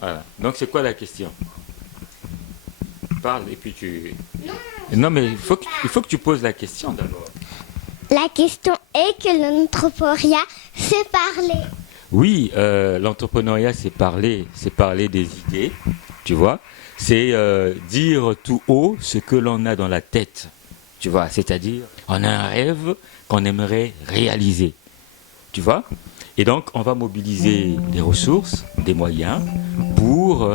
Voilà. Donc c'est quoi la question? Parle et puis tu... Non, mais il faut que tu poses la question d'abord. La question est que l'entrepreneuriat, c'est parler. Oui, l'entrepreneuriat, c'est parler des idées, tu vois. C'est dire tout haut ce que l'on a dans la tête, tu vois. C'est-à-dire, on a un rêve qu'on aimerait réaliser, tu vois. Et donc, on va mobiliser des ressources, des moyens pour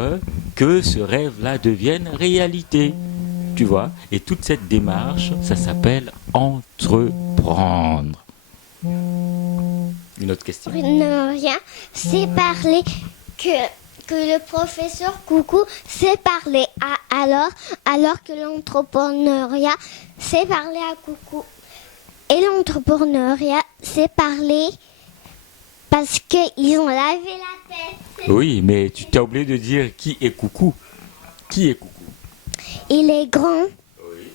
que ce rêve-là devienne réalité, tu vois. Et toute cette démarche, ça s'appelle entreprendre. Une autre question? L'entrepreneuriat, c'est parler que le professeur Coucou sait parler. Alors que l'entrepreneuriat, c'est parler à Coucou. Et l'entrepreneuriat, c'est parler parce qu'ils ont lavé la tête. Oui, mais tu t'as oublié de dire qui est Coucou. Qui est Coucou? Il est grand Oui.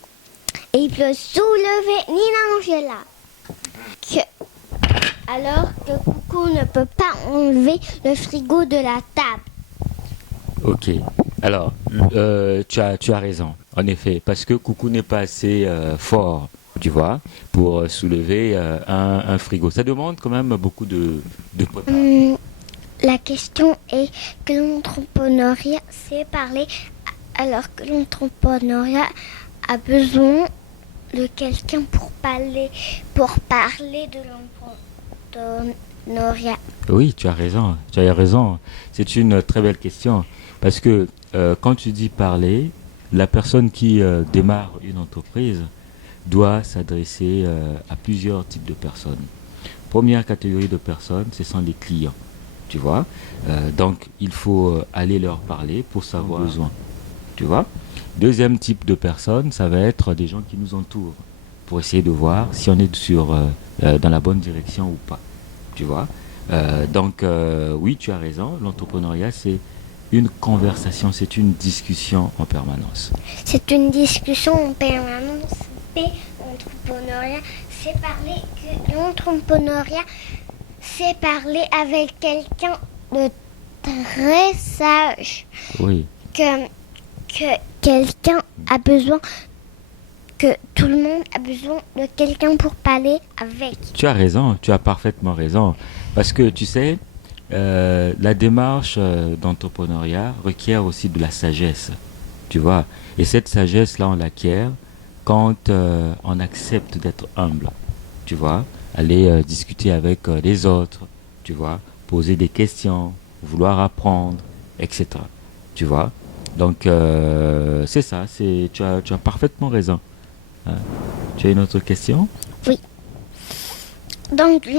et il peut soulever Nina Angela. Alors que Coucou ne peut pas enlever le frigo de la table. Ok. Alors, tu as raison, en effet, parce que Coucou n'est pas assez fort, tu vois, pour soulever un frigo. Ça demande quand même beaucoup de préparation. La question est que l'entrepreneuriat, c'est parler alors que l'entrepreneuriat a besoin de quelqu'un pour parler de l'entrepreneuriat. Oui, tu as raison. C'est une très belle question, parce que quand tu dis parler, la personne qui démarre une entreprise doit s'adresser à plusieurs types de personnes. Première catégorie de personnes, ce sont les clients, tu vois. Donc, il faut aller leur parler pour savoir leurs besoins, tu vois. Deuxième type de personnes, ça va être des gens qui nous entourent, pour essayer de voir si on est dans la bonne direction ou pas, tu vois. Oui, tu as raison, l'entrepreneuriat, c'est une conversation, c'est une discussion en permanence. C'est une discussion en permanence. Et l'entrepreneuriat, c'est parler que l'entrepreneuriat, c'est parler avec quelqu'un de très sage. Oui. Que quelqu'un a besoin, que tout le monde a besoin de quelqu'un pour parler avec. Tu as raison, tu as parfaitement raison. Parce que tu sais, la démarche d'entrepreneuriat requiert aussi de la sagesse, tu vois. Et cette sagesse-là, on l'acquiert quand on accepte d'être humble, tu vois. Aller discuter avec les autres, tu vois. Poser des questions, vouloir apprendre, etc. Tu vois. Donc, c'est ça, tu as parfaitement raison. Hein. Tu as une autre question? Oui. Donc que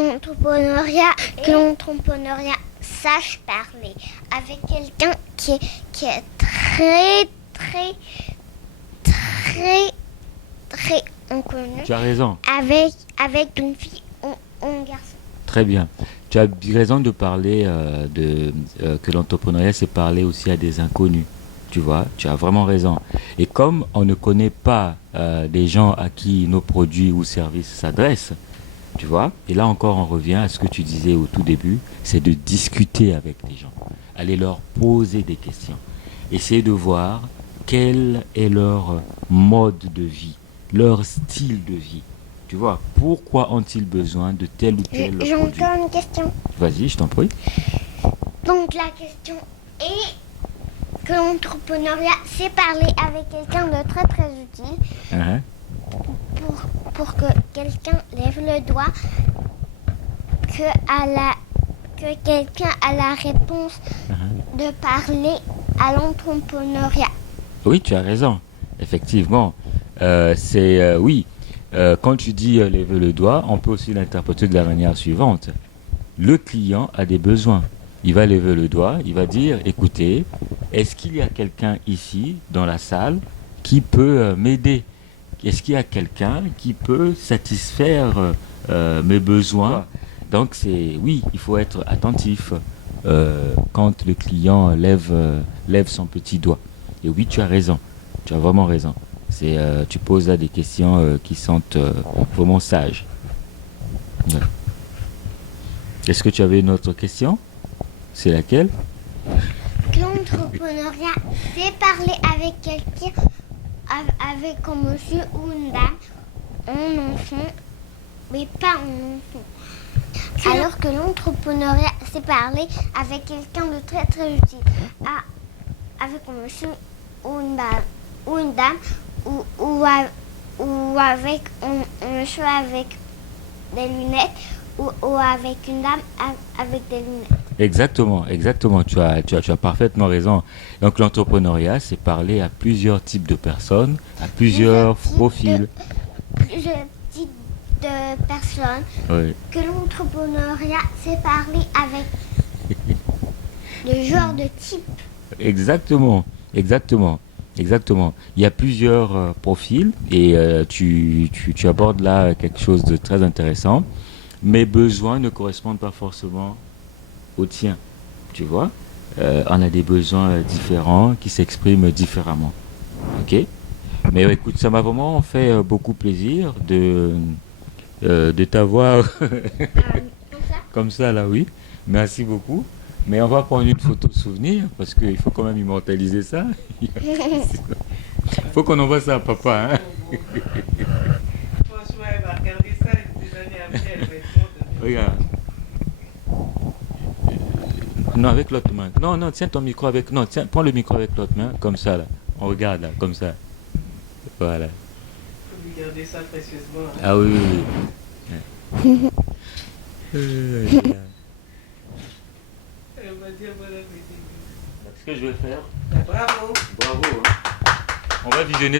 l'entrepreneuriat sache parler avec quelqu'un qui est très, très, très, très inconnu. Tu as raison. Avec une fille ou un garçon. Très bien. Tu as raison de parler que l'entrepreneuriat, c'est parler aussi à des inconnus. Tu vois, tu as vraiment raison. Et comme on ne connaît pas les gens à qui nos produits ou services s'adressent, tu vois, et là encore on revient à ce que tu disais au tout début, c'est de discuter avec les gens, aller leur poser des questions, essayer de voir quel est leur mode de vie, leur style de vie. Tu vois, pourquoi ont-ils besoin de tel ou tel J'ai produit? encore une question. Vas-y, je t'en prie. Donc la question est que l'entrepreneuriat, c'est parler avec quelqu'un de très très utile Hein? pour que quelqu'un lève le doigt, que quelqu'un a la réponse de parler à l'entrepreneuriat. Oui, tu as raison. Effectivement, oui. Quand tu dis lever le doigt, on peut aussi l'interpréter de la manière suivante. Le client a des besoins. Il va lever le doigt, il va dire, écoutez, est-ce qu'il y a quelqu'un ici, dans la salle, qui peut m'aider? Est-ce qu'il y a quelqu'un qui peut satisfaire mes besoins? Donc, oui, il faut être attentif quand le client lève son petit doigt. Et oui, tu as raison. Tu as vraiment raison. Tu poses là des questions qui sont vraiment sages. Ouais. Est-ce que tu avais une autre question? C'est laquelle? Que L'entrepreneuriat, c'est parler avec quelqu'un, avec un monsieur ou une dame, un enfant, mais pas un enfant. Alors que l'entrepreneuriat, c'est parler avec quelqu'un de très très utile, avec un monsieur ou une dame, ou avec un monsieur avec des lunettes, ou avec une dame avec des lunettes. Exactement, exactement. Tu as parfaitement raison. Donc l'entrepreneuriat, c'est parler à plusieurs types de personnes, à plusieurs profils. Plusieurs types de personnes. Oui. Que l'entrepreneuriat, c'est parler avec le genre de type. Exactement, exactement, exactement. Il y a plusieurs profils et tu abordes là quelque chose de très intéressant. Mes besoins ne correspondent pas forcément aux tiens, tu vois. On a des besoins différents qui s'expriment différemment. Ok? Mais écoute, ça m'a vraiment fait beaucoup plaisir de t'avoir comme ça là, oui. Merci beaucoup. Mais on va prendre une photo de souvenir parce qu'il faut quand même immortaliser ça. Il faut qu'on envoie ça à papa. Hein? Franchement, elle va regarder ça et des années après, elle va être morte. Regarde. Non, avec l'autre main. Non, non, tiens ton micro avec. Non, tiens, prends le micro avec l'autre main, comme ça là. On regarde là, comme ça. Voilà. Il faut lui garder ça précieusement. Hein. Ah oui, oui, oui. Elle va dire bon appétit. Ce que je vais faire. Bravo. Bravo. Hein. On va visionner.